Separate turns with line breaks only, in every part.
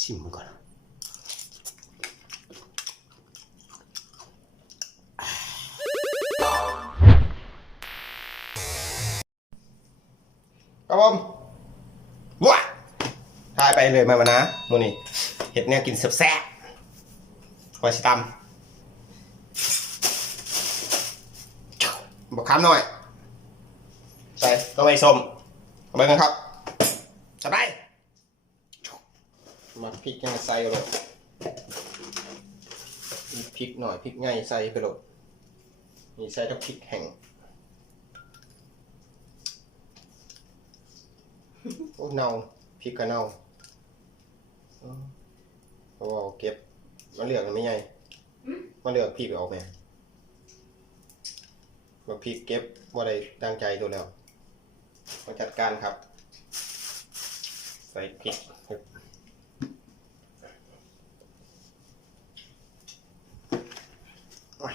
ชิมก่อนครับผมว้าทายไปเลยมามานะมูนี่เห็ดเนี่ยกินแซ่บๆคอยสิตำบอกคำหน่อย ใส่ต้องไปส้มเอาไปกันครับจัดไป มาพริกยังไงใส่กันเลยมีพริกหน่อยพริกง่ายใส่ไปเลยมีใส่ทั้งพริกแห้งโอ้เน่าพริกก็เน่าเพราะว่าเก็บมาเหลือกมันไม่ใหญ่มาเหลือกพริกออกไหมมาพริกเก็บว่าได้ดังใจตัวแล้วมาจัดการครับ ใส่พริกครับโอ้ย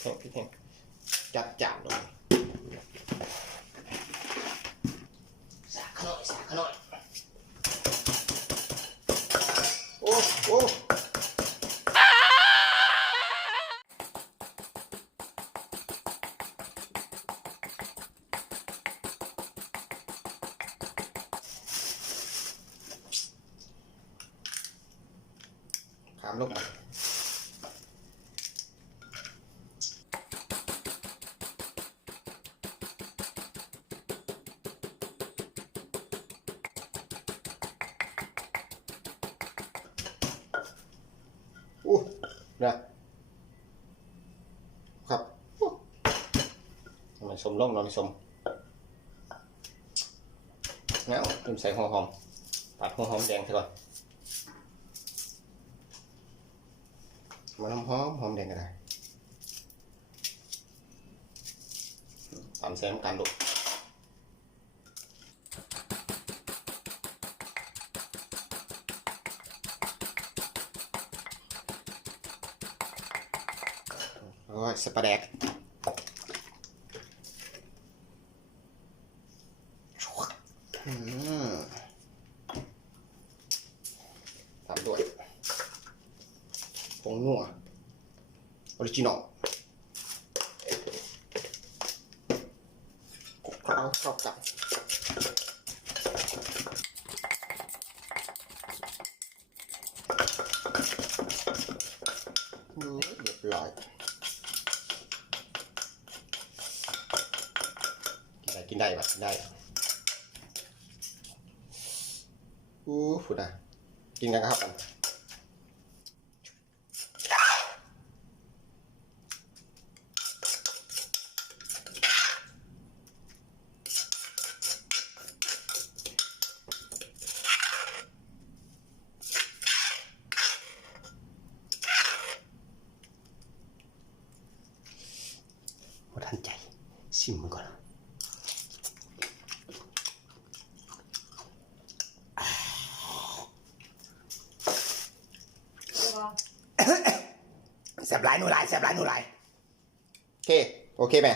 แห้งพริกแห้ง จัดจานลงสาขน่อยสาขน่อยโอ้โอ้ขามลงมาอู้ นะครับอู้ทำไมสมลงเราไม่สมแล้วลืมใส่หัวหอมตัดหัวหอมแดงซะก่อนมันหอมหอมแดงก็ได้ตามแซมกันลู โอ้ยสปาแดกตามด้วยผงนัวออริจินอลคลุกเคล้าเข้ากันเรียบร้อย กินได้ปะกินได้อะอู้ ፉ ดอะกินกันครับกันว่าทันใจชิมมันก่อน แสบหลายหนูหลายแสบหลายหนูหลายโอเค โอเคไหม